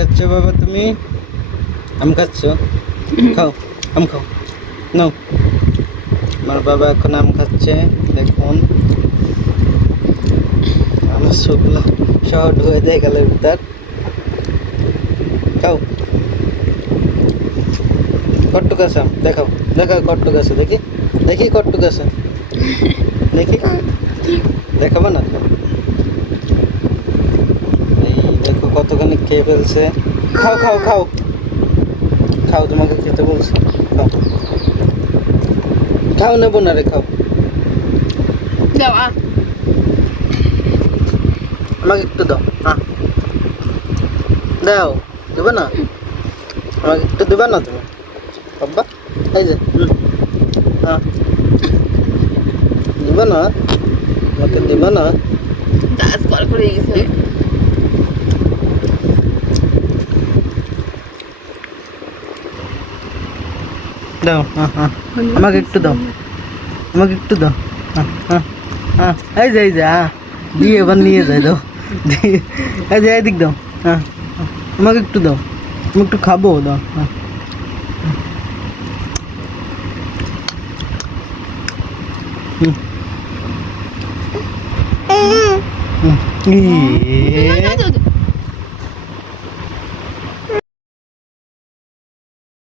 খাচ্ছ বাবা তুমি? আম খাচ্ছ? খাও, আম খাও। নাও, আমার বাবা এখন আম খাচ্ছে। দেখুন আমার শুকনো সহ ঢুয়ে দেয় গেলের ভিতর। খাও, কট্টুক আছে আম, দেখাও দেখাও কট্টুক আছে, দেখি দেখি কট্টুক আছে, দেখি দেখাবো না? এই দেখো কতখানি খেয়ে ফেলছে। খাও খাও খাও খাও, তোমাকে খেতে বলছি, খাও খাও, নেবো না রে, খাও। দাও আমাকে একটু দাও, হ্যাঁ দাও, দেবে না? আমাকে একটু দেবে না তুমি বাবা? এই যে হ্যাঁ, দেবে না? আমাকে দেবে না? গাছ কল করে গেছে। দাও, হ্যাঁ হ্যাঁ, আমাকে একটু দাও, আমাকে একটু দাও, হ্যাঁ হ্যাঁ হ্যাঁ, এই যে হ্যাঁ, দিয়ে এবার নিয়ে যায়, দাও দিয়ে, এই যে এদিক দাও, হ্যাঁ হ্যাঁ, আমাকে একটু দাও, আমি একটু খাবো, দাও, হ্যাঁ হুম হুম, ইয়ে